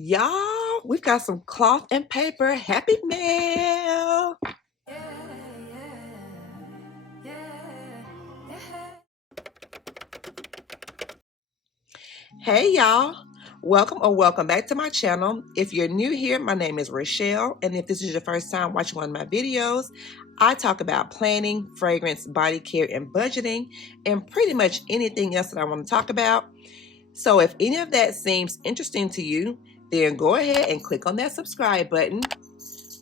Y'all, we've got some cloth and paper happy mail. Hey y'all, welcome back to my channel. If you're new here, my name is Rochelle, and if this is your first time watching one of my videos, I talk about planning, fragrance, body care, and budgeting, and pretty much anything else that I want to talk about. So if any of that seems interesting to you, then go ahead and click on that subscribe button.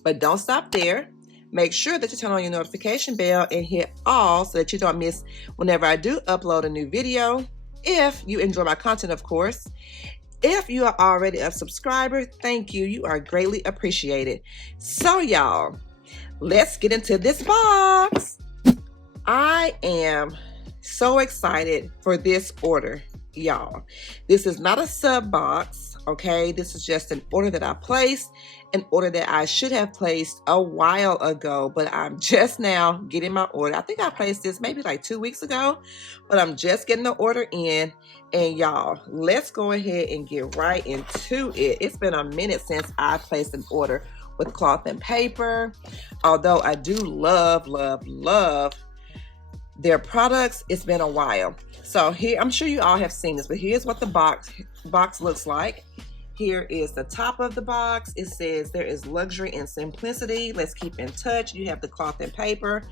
But don't stop there. Make sure that you turn on your notification bell and hit all so that you don't miss whenever I do upload a new video. If you enjoy my content, of course. If you are already a subscriber, thank you. You are greatly appreciated. So y'all, let's get into this box. I am so excited for this order, y'all. This is not a sub box, okay? This is just an order that I placed, an order that I should have placed a while ago, but I'm just now getting my order. I think I placed this maybe like 2 weeks ago, but I'm just getting the order in. And y'all, let's go ahead and get right into it. It's been a minute since I placed an order with cloth and paper. Although I do love their products, it's been a while. So here, I'm sure you all have seen this, but here's what the box looks like. Here is the top of the box. It says there is luxury and simplicity. Let's keep in touch. You have the cloth and paper,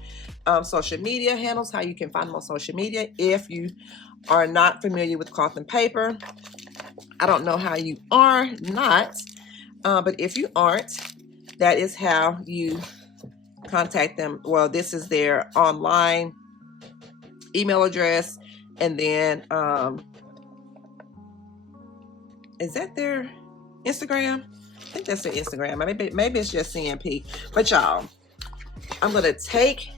social media handles, how you can find them on social media. If you are not familiar with cloth and paper, I don't know how you are not, but if you aren't, that is how you contact them. Well, this is their online email address, and then is that their Instagram? I think that's their Instagram. Maybe it's just CNP. But y'all, I'm gonna take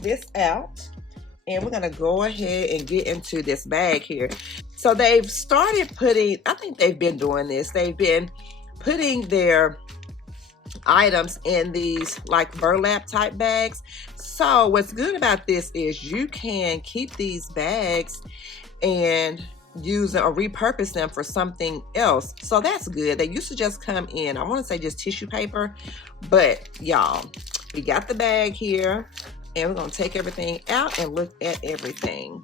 this out and we're gonna go ahead and get into this bag here. So they've started putting, I think they've been doing this, they've been putting their items in these like burlap type bags. So what's good about this is you can keep these bags and use or repurpose them for something else. So that's good. They used to just come in, I want to say just tissue paper, but y'all, we got the bag here and we're going to take everything out and look at everything.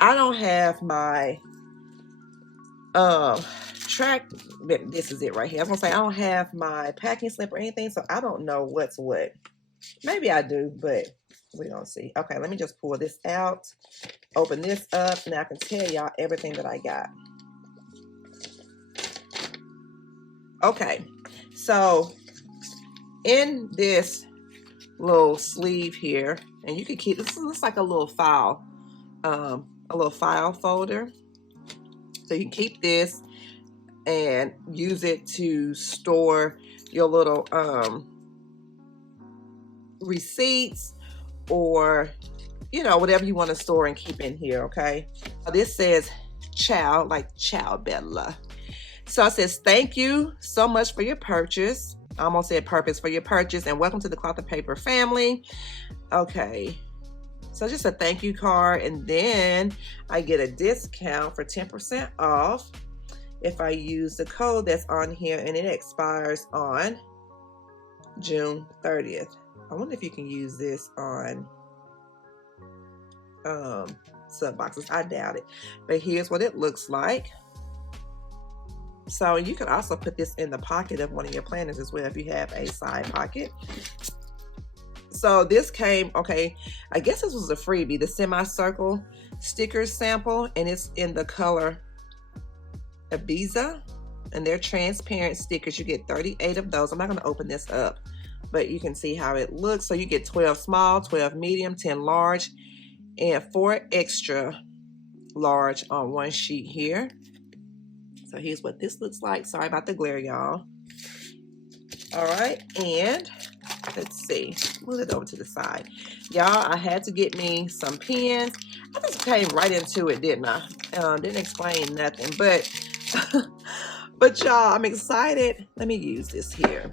I don't have my track, this is it right here. I was gonna say I don't have my packing slip or anything, so I don't know what's what. Maybe I do, but we don't see. Okay, let me just pull this out, open this up, and I can tell y'all everything that I got. Okay, so in this little sleeve here, and you can keep this, looks like a little file folder. So you can keep this and use it to store your little receipts, or you know, whatever you want to store and keep in here. Okay, this says ciao, like ciao bella. So it says thank you so much for your purchase. I almost said purpose, for your purchase, and welcome to the cloth and paper family. Okay, so just a thank you card, and then I get a discount for 10% off if I use the code that's on here, and it expires on June 30th. I wonder if you can use this on sub boxes. I doubt it, but here's what it looks like. So you can also put this in the pocket of one of your planners as well if you have a side pocket. So this came, okay, I guess this was a freebie, the semicircle sticker sample, and it's in the color Ibiza, and they're transparent stickers. You get 38 of those. I'm not going to open this up, but you can see how it looks. So you get 12 small, 12 medium, 10 large, and 4 extra large on one sheet here. So here's what this looks like. Sorry about the glare, y'all. All right, and let's see, move it over to the side. Y'all, I had to get me some pens. I just came right into it, didn't I? Didn't explain nothing, but but y'all, I'm excited. Let me use this here.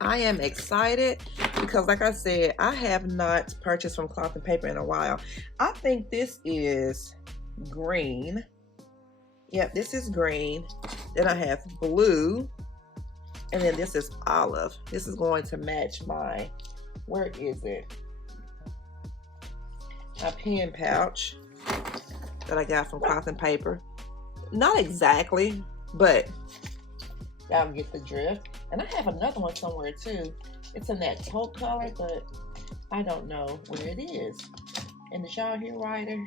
I am excited because, like I said, I have not purchased from cloth and paper in a while. I think this is green. Yep, this is green. Then I have blue. And then this is olive. This is going to match my, where is it? My pen pouch that I got from Cloth and Paper. Not exactly, but y'all get the drift. And I have another one somewhere too. It's in that taupe color, but I don't know where it is. And did y'all hear Ryder?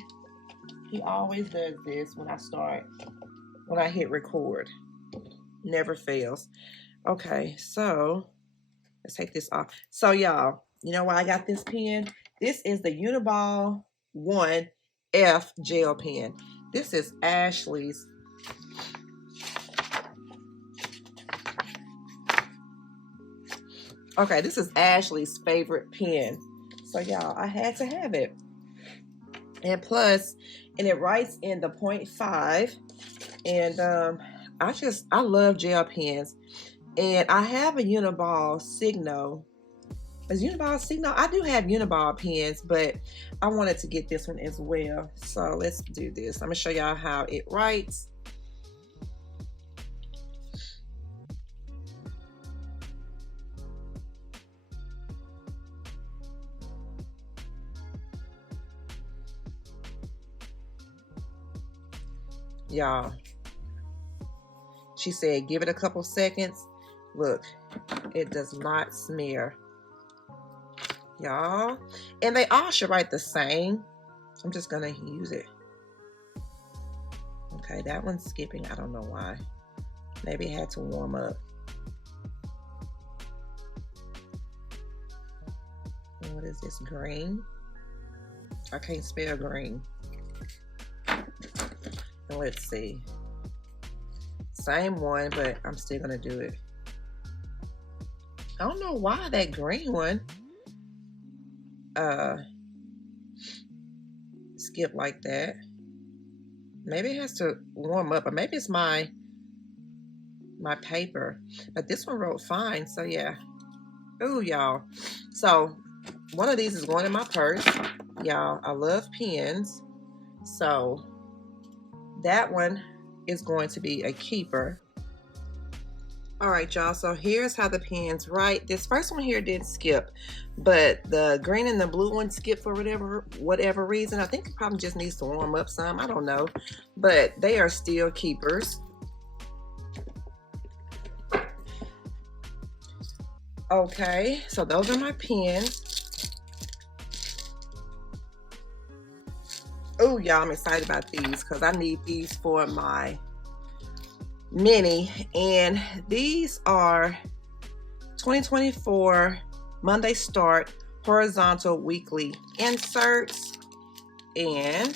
He always does this when I hit record. Never fails. Okay, so let's take this off. So y'all, you know why I got this pen? This is the Uniball 1F gel pen. This is Ashley's. Okay, this is Ashley's favorite pen. So y'all, I had to have it. And plus, and it writes in the 0.5. And I love gel pens. And I have a Uniball Signo. Is Uniball Signo? I do have Uniball pens, but I wanted to get this one as well. So let's do this. I'm going to show y'all how it writes. Y'all, she said give it a couple seconds. Look, it does not smear, y'all. And they all should write the same. I'm just gonna use it. Okay, that one's skipping. I don't know why. Maybe it had to warm up. And what is this, green? I can't spell green. And let's see. Same one, but I'm still gonna do it. I don't know why that green one skip like that. Maybe it has to warm up, or maybe it's my paper. But this one wrote fine, so yeah. Ooh, y'all. So one of these is going in my purse. Y'all, I love pens. So that one is going to be a keeper. All right, y'all, so here's how the pens write. This first one here didn't skip, but the green and the blue one skipped for whatever reason. I think it probably just needs to warm up some. I don't know, but they are still keepers. Okay, so those are my pens. Oh, y'all, I'm excited about these because I need these for my mini, and these are 2024 Monday Start horizontal weekly inserts. And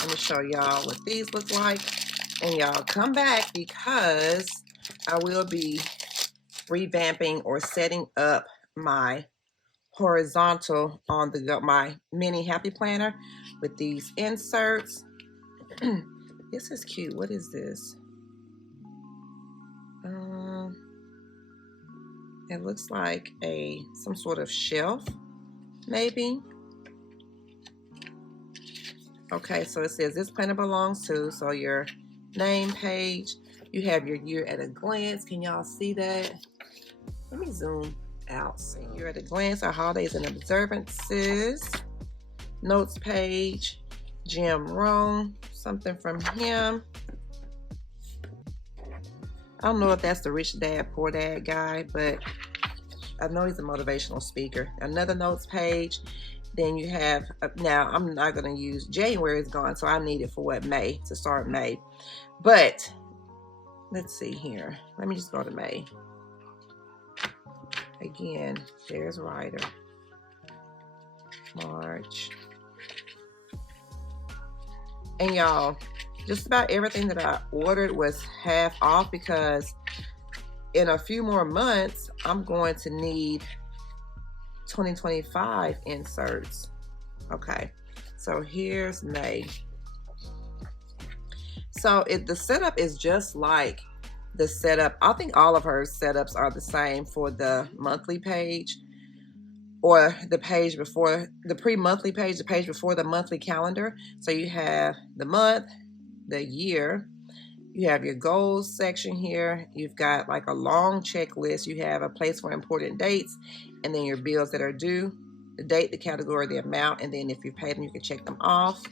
let me show y'all what these look like. And y'all come back because I will be revamping or setting up my horizontal on my mini happy planner with these inserts. This is cute. What is this? It looks like some sort of shelf, maybe. Okay, so it says this planner belongs to, so your name page, you have your year at a glance. Can y'all see that? Let me zoom out. So year at a glance, our holidays and observances, notes page, Jim Rohn, something from him. I don't know if that's the Rich Dad, Poor Dad guy, but I know he's a motivational speaker. Another notes page. Then you have, now I'm not going to use, January is gone, so I need it for what, May, to start May. But let's see here. Let me just go to May. Again, there's Ryder. March. And y'all, just about everything that I ordered was half off because in a few more months, I'm going to need 2025 inserts. Okay, so here's May. So the setup is just like the setup. I think all of her setups are the same for the monthly page, or the page before the pre-monthly page, the page before the monthly calendar. So you have the month, the year, You have your goals section here. You've got like a long checklist. You have a place for important dates, and then your bills that are due, the date, the category, the amount, and then if you paid them, you can check them off.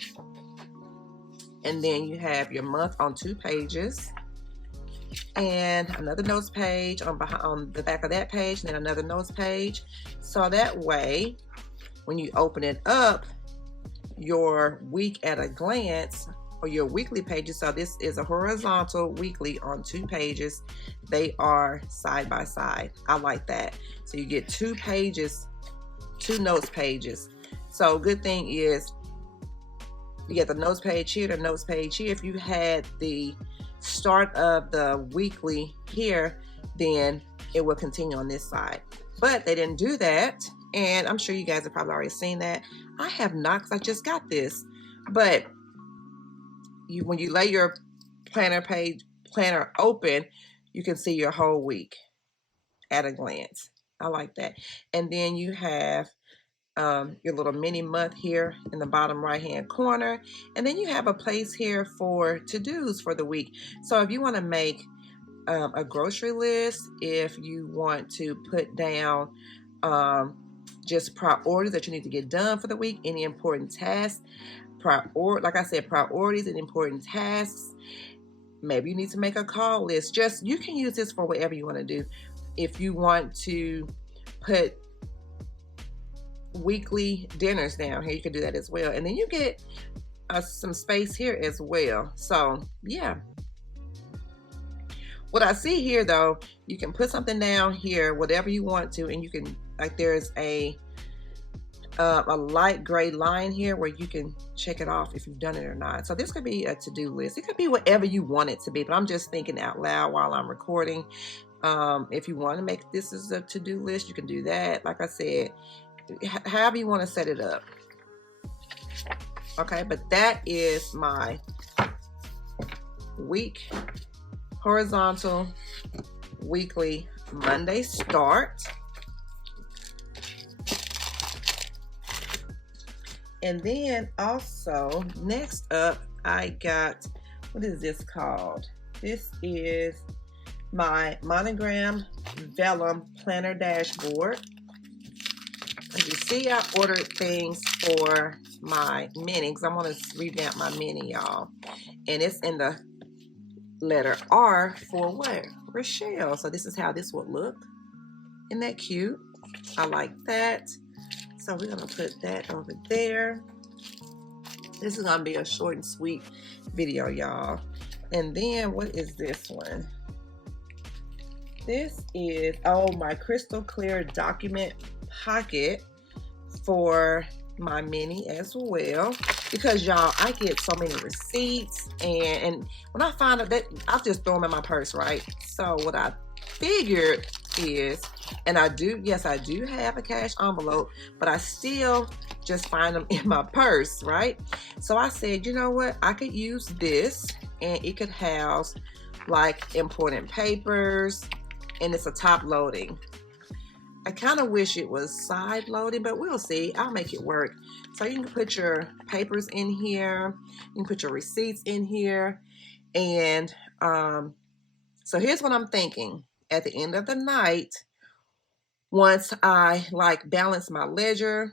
And then you have your month on 2 pages, and another notes page on the back of that page, and then another notes page. So that way, when you open it up, your week at a glance, or your weekly pages, so this is a horizontal weekly on 2 pages. They are side by side. I like that. So you get 2 pages, 2 notes pages. So good thing is you get the notes page here, the notes page here. If you had the start of the weekly here, then it will continue on this side. But they didn't do that, and I'm sure you guys have probably already seen that. I have not, because I just got this. But when you lay your planner open, you can see your whole week at a glance. I like that. And then you have your little mini month here in the bottom right hand corner, and then you have a place here for to-dos for the week. So if you want to make a grocery list, if you want to put down just priorities that you need to get done for the week, any important tasks, like I said, priorities and important tasks. Maybe you need to make a call list. Just, you can use this for whatever you want to do. If you want to put weekly dinners down here, you can do that as well. And then you get some space here as well. So yeah, what I see here though, you can put something down here, whatever you want to, and you can, like, there's a light gray line here where you can check it off if you've done it or not. So this could be a to-do list. It could be whatever you want it to be, but I'm just thinking out loud while I'm recording. If you want to make this as a to-do list, you can do that. Like I said, however you want to set it up. Okay, but that is my week horizontal weekly Monday start. And then also next up, I got, what is this called? This is my monogram vellum planner dashboard. As you see, I ordered things for my mini, because I'm going to revamp my mini, y'all. And it's in the letter R for what? Rochelle. So this is how this would look. Isn't that cute? I like that. So we're going to put that over there. This is going to be a short and sweet video, y'all. And then what is this one? This is, oh, my crystal clear document pocket for my mini as well. Because y'all, I get so many receipts, and when I find out that, I'll just throw them in my purse, right? So what I figured is, and I do, yes, I do have a cash envelope, but I still just find them in my purse, right? So I said, you know what, I could use this, and it could house like important papers, and it's a top loading. I kind of wish it was side loading, but we'll see. I'll make it work. So you can put your papers in here, you can put your receipts in here, and so here's what I'm thinking. At the end of the night, once I like balance my ledger,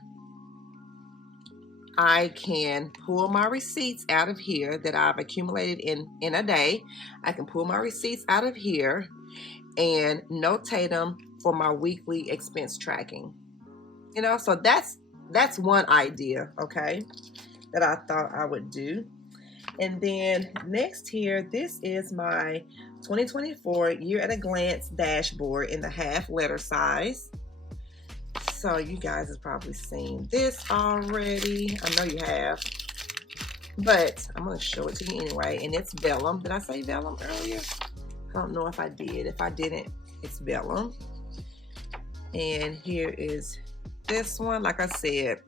I can pull my receipts out of here that I've accumulated in a day. I can pull my receipts out of here and notate them for my weekly expense tracking. You know, so that's one idea, okay, that I thought I would do. And then next here, this is my 2024 year at a glance dashboard in the half letter size. So you guys have probably seen this already. I know you have, but I'm going to show it to you anyway. And it's vellum. Did I say vellum earlier? I don't know if I did. If I didn't, it's vellum. And here is this one. Like I said,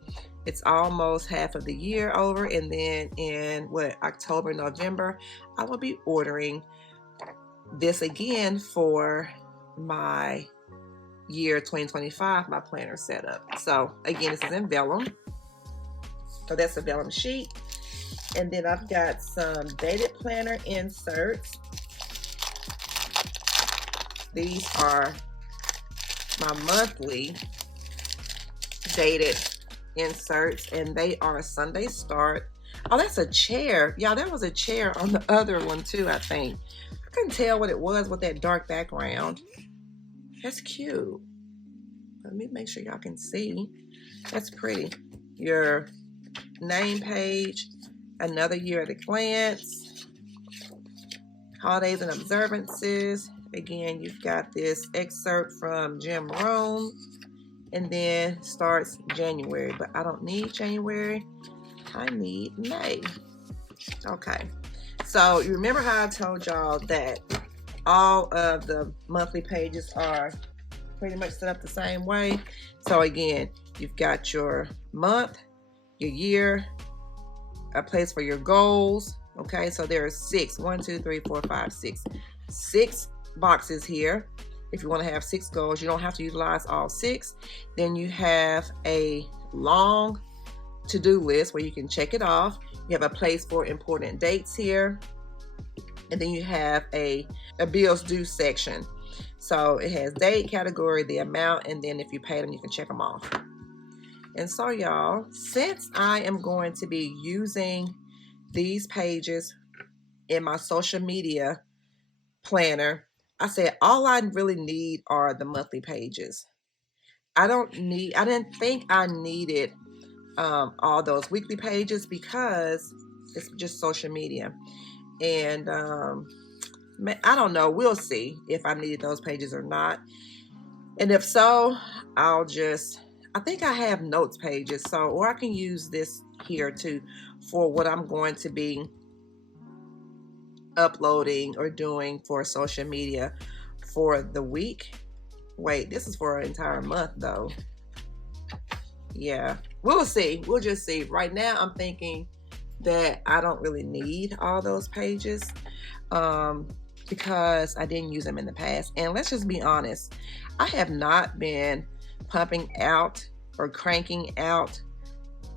it's almost half of the year over, and then in October, November, I will be ordering this again for my year 2025, my planner setup. So again, this is in vellum. So that's a vellum sheet. And then I've got some dated planner inserts. These are my monthly dated inserts, and they are a Sunday start. Oh, that's a chair. Yeah, there was a chair on the other one too, I think. I couldn't tell what it was with that dark background. That's cute. Let me make sure y'all can see. That's pretty. Your name page, another year at a glance, holidays and observances. Again, you've got this excerpt from Jim Rohn, and then starts January, but I don't need January. I need May. Okay, so you remember how I told y'all that all of the monthly pages are pretty much set up the same way? So again, you've got your month, your year, a place for your goals. Okay, so there are 6, 1, 2, 3, 4, 5, 6, 6 boxes here. If you want to have 6 goals, you don't have to utilize all 6. Then you have a long to-do list where you can check it off. You have a place for important dates here. And then you have a bills due section. So it has date, category, the amount, and then if you paid them, you can check them off. And so y'all, since I am going to be using these pages in my social media planner, I said all I really need are the monthly pages. I didn't think I needed all those weekly pages because it's just social media. And I don't know, we'll see if I needed those pages or not. And if so, I think I have notes pages, so, or I can use this here too for what I'm going to be uploading or doing for social media for the week. Wait, this is for an entire month though. Yeah, we'll see. We'll just see. Right now, I'm thinking that I don't really need all those pages because I didn't use them in the past. And let's just be honest, I have not been pumping out or cranking out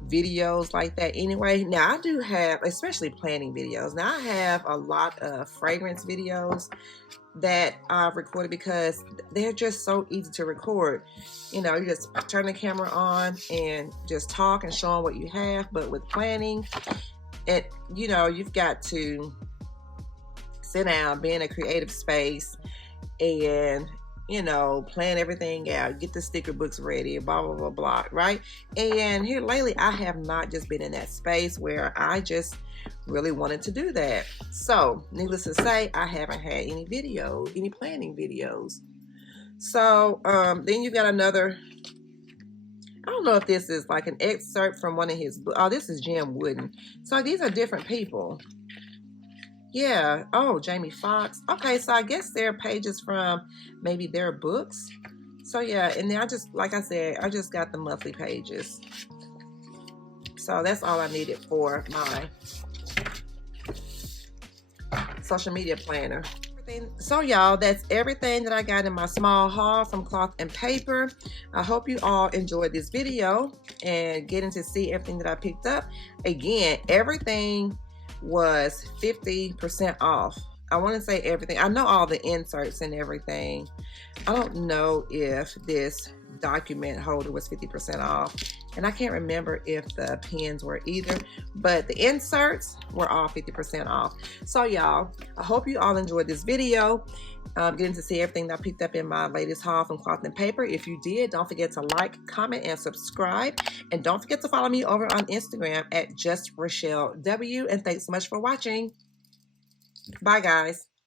videos like that anyway. Now I do have, especially planning videos. Now I have a lot of fragrance videos that I've recorded because they're just so easy to record. You know, you just turn the camera on and just talk and show them what you have. But with planning, you know, you've got to sit down, be in a creative space, and you know, plan everything out, get the sticker books ready, blah, blah, blah, blah, right? And here lately, I have not just been in that space where I just really wanted to do that. So, needless to say, I haven't had any planning videos. So, then you've got another, I don't know if this is like an excerpt from one of his books. Oh, this is Jim Wooden. So, these are different people. Yeah. Oh, Jamie Foxx. Okay, so I guess they're pages from maybe their books. So yeah, and then I just, like I said, I just got the monthly pages. So that's all I needed for my social media planner. So y'all, that's everything that I got in my small haul from Cloth and Paper. I hope you all enjoyed this video and getting to see everything that I picked up. Again, everything was 50% off. I want to say everything. I know all the inserts and everything. I don't know if this document holder was 50% off, and I can't remember if the pens were either, but the inserts were all 50% off. So y'all, I hope you all enjoyed this video, getting to see everything that I picked up in my latest haul from Cloth and Paper. If you did, don't forget to like, comment, and subscribe, and don't forget to follow me over on Instagram at Justrachellew. And thanks so much for watching. Bye guys.